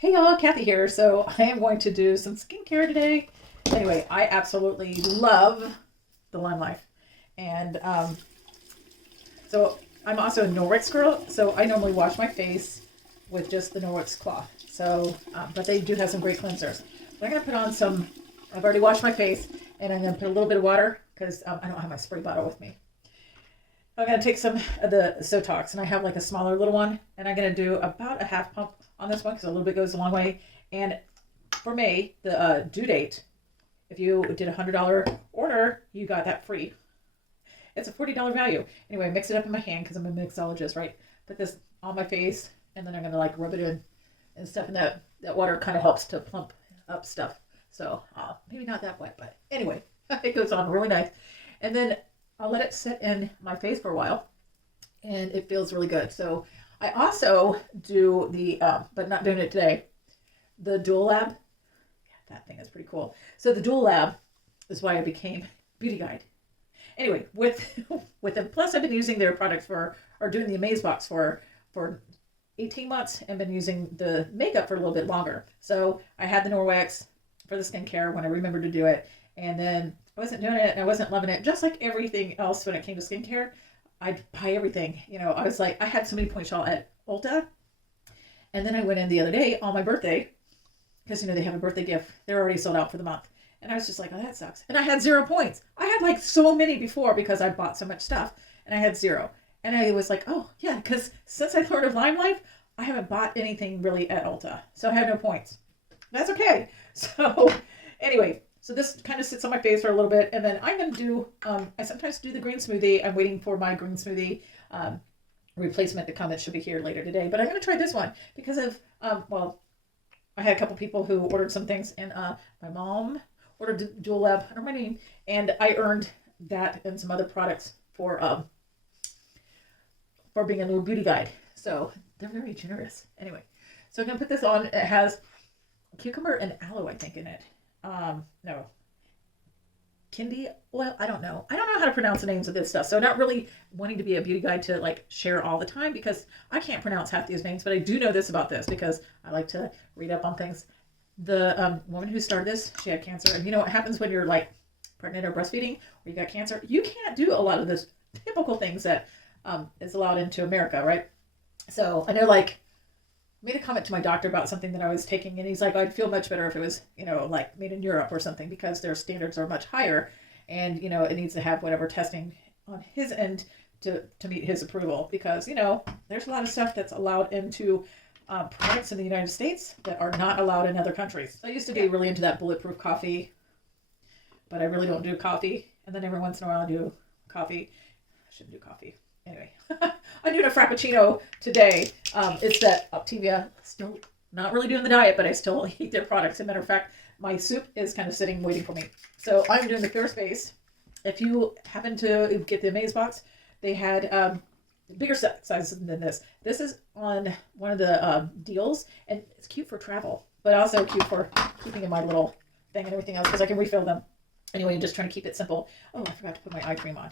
Hey y'all, Kathy here. So I am going to do some skincare today. Anyway, I absolutely love the Limelife. And so I'm also a Norwex girl, so I normally wash my face with just the Norwex cloth. So, but they do have some great cleansers. But I'm going to put on some, I've already washed my face, and I'm going to put a little bit of water because I don't have my spray bottle with me. I'm going to take some of the Sotox, and I have like a smaller little one, and I'm going to do about a half pump on this one because a little bit goes a long way. And for May, the due date, if you did a $100 order, you got that free. It's a $40 value. Anyway, mix it up in my hand because I'm a mixologist, right? Put this on my face, and then I'm going to like rub it in and stuff, and that water kind of helps to plump up stuff. So maybe not that wet, but anyway, it goes on really nice. And then I'll let it sit in my face for a while, and it feels really good. So I also do the, but not doing it today, the Dual Lab. Yeah, that thing is pretty cool. So the Dual Lab is why I became Beauty Guide. Anyway, with them, plus I've been using their products or doing the Amaze Box for 18 months and been using the makeup for a little bit longer. So I had the Norwex for the skincare when I remembered to do it, and then I wasn't doing it and I wasn't loving it. Just like everything else when it came to skincare, I'd buy everything. You know, I was like, I had so many points all at Ulta, and then I went in the other day on my birthday because, you know, they have a birthday gift. They're already sold out for the month. And I was just like, oh, that sucks. And I had 0 points. I had like so many before because I bought so much stuff, and I had 0. And I was like, oh, yeah, because since I learned of Limelife, I haven't bought anything really at Ulta. So I have no points. That's okay. So anyway, so this kind of sits on my face for a little bit. And then I'm going to do, I sometimes do the green smoothie. I'm waiting for my green smoothie replacement to come. It should be here later today. But I'm going to try this one because of, well, I had a couple people who ordered some things, and my mom ordered Dual Lab under my name, and I earned that and some other products for being a little beauty guide. So they're very generous. Anyway, so I'm gonna put this on. It has cucumber and aloe, I think, in it. No, Kindi oil. I don't know. I don't know how to pronounce the names of this stuff. So not really wanting to be a beauty guide to like share all the time because I can't pronounce half these names, but I do know this about this because I like to read up on things. The woman who started this, she had cancer, and you know what happens when you're like pregnant or breastfeeding, or you got cancer? You can't do a lot of this typical things that is allowed into America, right? So I know, like, made a comment to my doctor about something that I was taking, and he's like, I'd feel much better if it was, you know, like made in Europe or something because their standards are much higher, and you know it needs to have whatever testing on his end to meet his approval because, you know, there's a lot of stuff that's allowed into products in the United States that are not allowed in other countries. So I used to be really into that bulletproof coffee, but I really don't do coffee. And then every once in a while I do coffee. I shouldn't do coffee. Anyway, I'm doing a Frappuccino today. It's that Optivia. Still not really doing the diet, but I still eat their products. As a matter of fact, my soup is kind of sitting waiting for me. So I'm doing the Clear Space. If you happen to get the Amaze Box, they had bigger sizes than this. This is on one of the deals, and it's cute for travel, but also cute for keeping in my little thing and everything else because I can refill them. Anyway, I'm just trying to keep it simple. Oh, I forgot to put my eye cream on.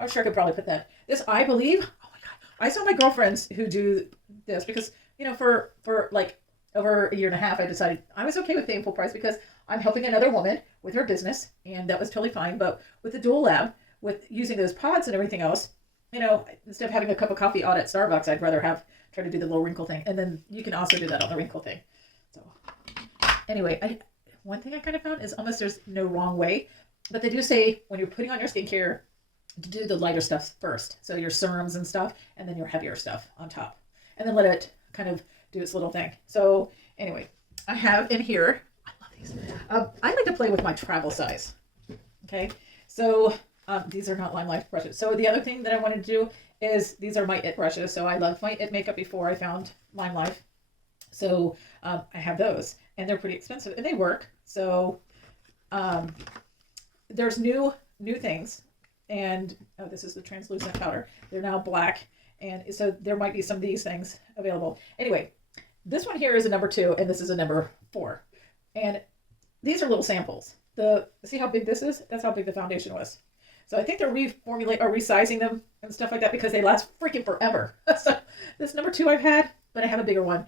I'm sure I could probably put that. This, I believe, oh my God, I saw my girlfriends who do this because, you know, for like over a year and a half, I decided I was okay with paying full price because I'm helping another woman with her business, and that was totally fine. But with the Dual Lab, with using those pods and everything else, you know, instead of having a cup of coffee out at Starbucks, I'd rather try to do the little wrinkle thing. And then you can also do that on the wrinkle thing. So anyway, one thing I kind of found is almost there's no wrong way, but they do say when you're putting on your skincare to do the lighter stuff first. So your serums and stuff, and then your heavier stuff on top. And then let it kind of do its little thing. So anyway, I have in here, I love these. I like to play with my travel size. Okay, so these are not Limelife brushes. So the other thing that I wanted to do is these are my IT brushes. So I loved my IT makeup before I found Limelife. So I have those, and they're pretty expensive, and they work. So there's new things, and oh, this is the translucent powder. They're now black, and so there might be some of these things available. Anyway, this one here is a number 2, and this is a number 4, and these are little samples. See how big this is? That's how big the foundation was. So I think they're resizing them and stuff like that because they last freaking forever. So this number 2 I've had, but I have a bigger one.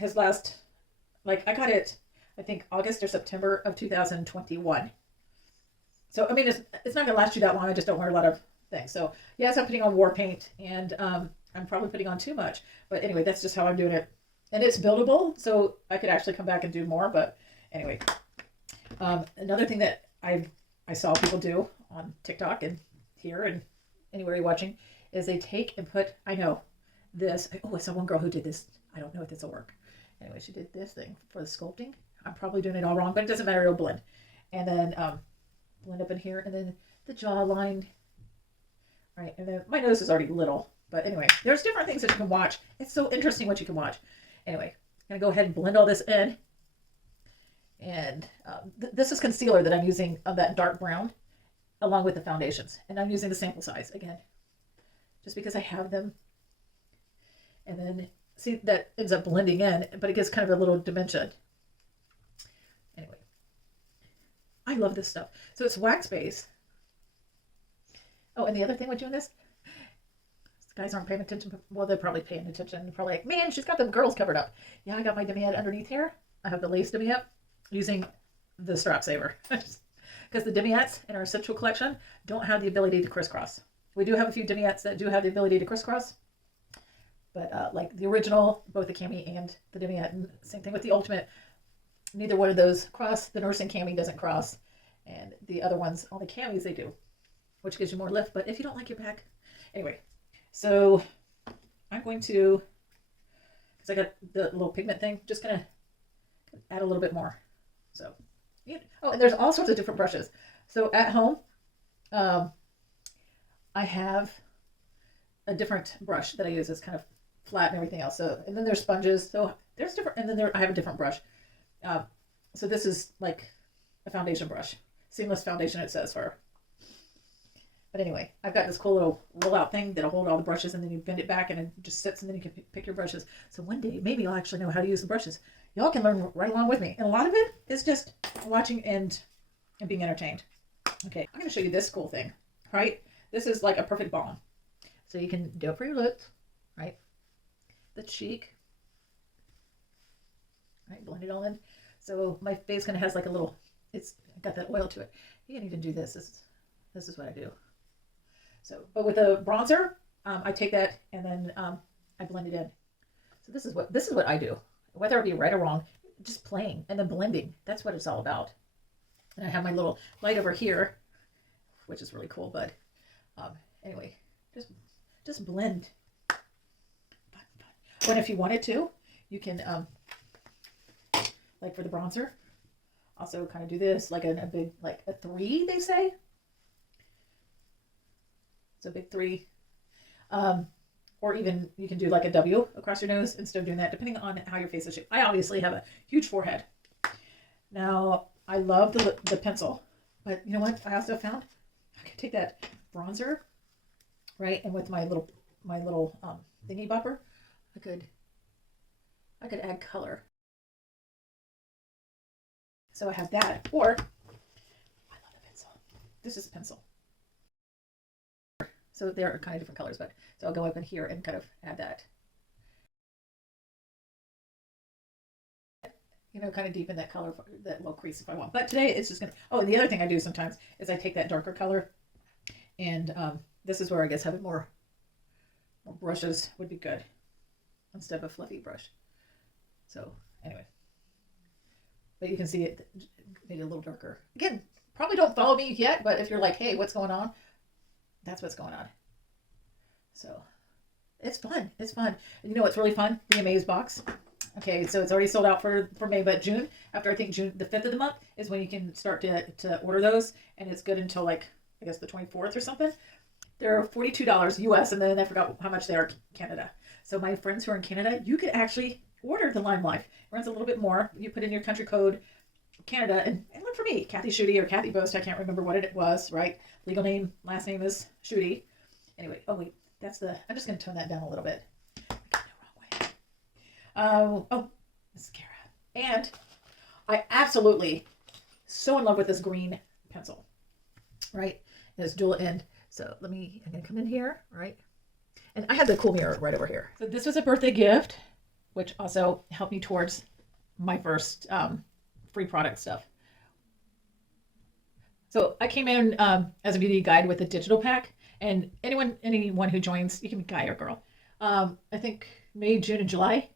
has last, like I got it, I think August or September of 2021. So, I mean, it's not going to last you that long. I just don't wear a lot of things. So, yes, I'm putting on war paint, and I'm probably putting on too much. But anyway, that's just how I'm doing it. And it's buildable, so I could actually come back and do more. But anyway, another thing that I saw people do on TikTok and here and anywhere you're watching is they take and put, I know this. Oh, I saw one girl who did this. I don't know if this will work. Anyway, she did this thing for the sculpting. I'm probably doing it all wrong, but it doesn't matter. It'll blend. And then blend up in here, and then the jawline. Right, and then my nose is already little, but anyway, there's different things that you can watch. It's so interesting what you can watch. Anyway, I'm gonna go ahead and blend all this in. And this is concealer that I'm using of that dark brown, along with the foundations. And I'm using the sample size again, just because I have them. And then see that ends up blending in, but it gives kind of a little dimension. Anyway, I love this stuff. So it's wax base. Oh, and the other thing with doing this, guys aren't paying attention. Well, they're probably paying attention. They're probably like, man, she's got them girls covered up. Yeah, I got my demi-ette underneath here. I have the lace demi-ette using the strap saver. Because the demi-ettes in our Essential collection don't have the ability to crisscross. We do have a few demi-ettes that do have the ability to crisscross. But like the original, both the cami and the demi-ette, and same thing with the Ultimate, neither one of those cross. The nursing cami doesn't cross. And the other ones, all the camis, they do, which gives you more lift. But if you don't like your back, anyway. So I'm going to, because I got the little pigment thing, just gonna add a little bit more. So, yeah. Oh, and there's all sorts of different brushes. So at home, I have a different brush that I use. It's kind of flat and everything else. So, and then there's sponges. So there's different, and then I have a different brush. So this is like a foundation brush, seamless foundation. It says for. But anyway, I've got this cool little roll-out thing that'll hold all the brushes, and then you bend it back, and it just sits, and then you can pick your brushes. So one day, maybe I'll actually know how to use the brushes. Y'all can learn right along with me. And a lot of it is just watching and being entertained. Okay, I'm going to show you this cool thing, right? This is like a perfect balm. So you can do it for your lips, right? The cheek. Right, blend it all in. So my face kind of has like a little, it's got that oil to it. You can even do this. This is what I do. So, but with a bronzer, I take that and then I blend it in. So this is what I do, whether it be right or wrong, just playing and then blending. That's what it's all about. And I have my little light over here, which is really cool. But anyway, just blend. Fun. But if you wanted to, you can like for the bronzer, also kind of do this like a big like a 3, they say. It's a big 3. Or even you can do like a W across your nose instead of doing that, depending on how your face is shaped. I obviously have a huge forehead. Now, I love the pencil, but you know what? I also found I could take that bronzer, right, and with my little thingy bopper, I could add color. So I have that, or I love the pencil. This is a pencil. So there are kind of different colors, but so I'll go up in here and kind of add that. You know, kind of deepen that color, that little crease if I want. But today it's just gonna, oh, and the other thing I do sometimes is I take that darker color, and this is where I guess having more brushes would be good instead of a fluffy brush. So anyway, but you can see it made it a little darker. Again, probably don't follow me yet, but if you're like, hey, what's going on? That's what's going on. So it's fun. It's fun. And you know what's really fun? The Amaze box. Okay, so it's already sold out for May, but June, after I think June, the 5th of the month, is when you can start to order those. And it's good until like, I guess the 24th or something. They're $42 US, and then I forgot how much they are Canada. So my friends who are in Canada, you could actually order the Limelife. It runs a little bit more. You put in your country code Canada, and look for me, Kathy Schutte or Kathy Boast. I can't remember what it was, right? Legal name, last name is Schutte. Anyway, oh wait, I'm just going to tone that down a little bit. I got the wrong way. Oh, mascara. And I absolutely so in love with this green pencil, right? And it's dual end. So I'm going to come in here, right? And I have the cool mirror right over here. So this was a birthday gift which also helped me towards my first free product stuff. So I came in as a beauty guide with a digital pack, and anyone who joins, you can be guy or girl. I think May, June, and July,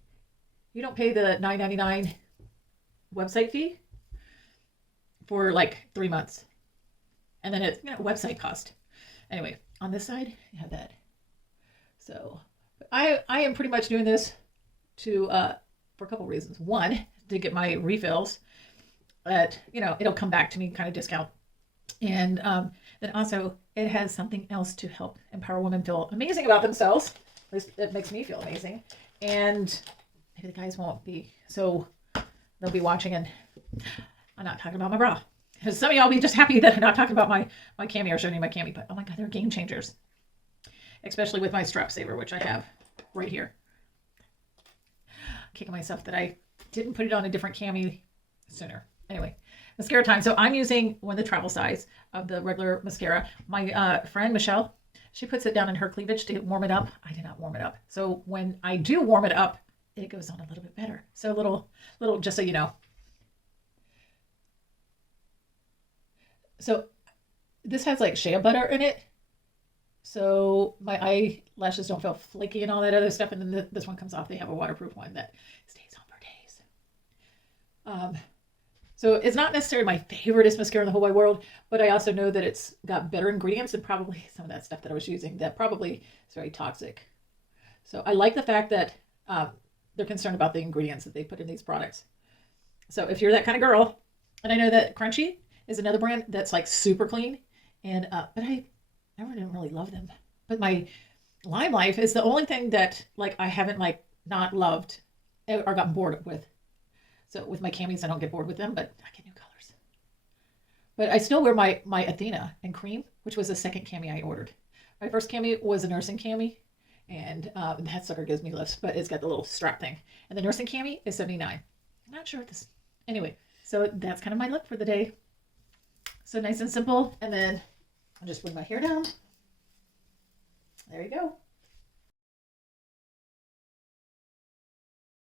you don't pay the $9.99 website fee for like 3 months, and then it's website cost. Anyway, on this side you have that. So I am pretty much doing this to for a couple reasons. One, to get my refills at it'll come back to me kind of discount, and then also it has something else to help empower women feel amazing about themselves. At least it makes me feel amazing, and maybe the guys won't be, so they'll be watching, and I'm not talking about my bra. Because some of y'all will be just happy that I'm not talking about my cami or showing you my cami, but oh my god, they're game changers. Especially with my strap saver, which I have right here. Kicking myself that I didn't put it on a different cami sooner. Anyway, mascara time. So I'm using one of the travel size of the regular mascara. My friend Michelle, she puts it down in her cleavage to warm it up. I did not warm it up. So when I do warm it up, it goes on a little bit better. So a little, just so you know. So this has like shea butter in it. So my eyelashes don't feel flaky and all that other stuff. And then this one comes off. They have a waterproof one that stays on for days. So it's not necessarily my favoriteest mascara in the whole wide world, but I also know that it's got better ingredients than probably some of that stuff that I was using that probably is very toxic. So I like the fact that they're concerned about the ingredients that they put in these products. So if you're that kind of girl, and I know that Crunchy is another brand that's like super clean, and but I never didn't really love them. But my Limelife is the only thing that like I haven't like not loved or gotten bored with. So with my camis, I don't get bored with them, but I get new colors. But I still wear my Athena in cream, which was the second cami I ordered. My first cami was a nursing cami, and that sucker gives me lifts, but it's got the little strap thing. And the nursing cami is $79. I'm not sure what this. Anyway, so that's kind of my look for the day. So nice and simple, and then I'll just bring my hair down. There you go.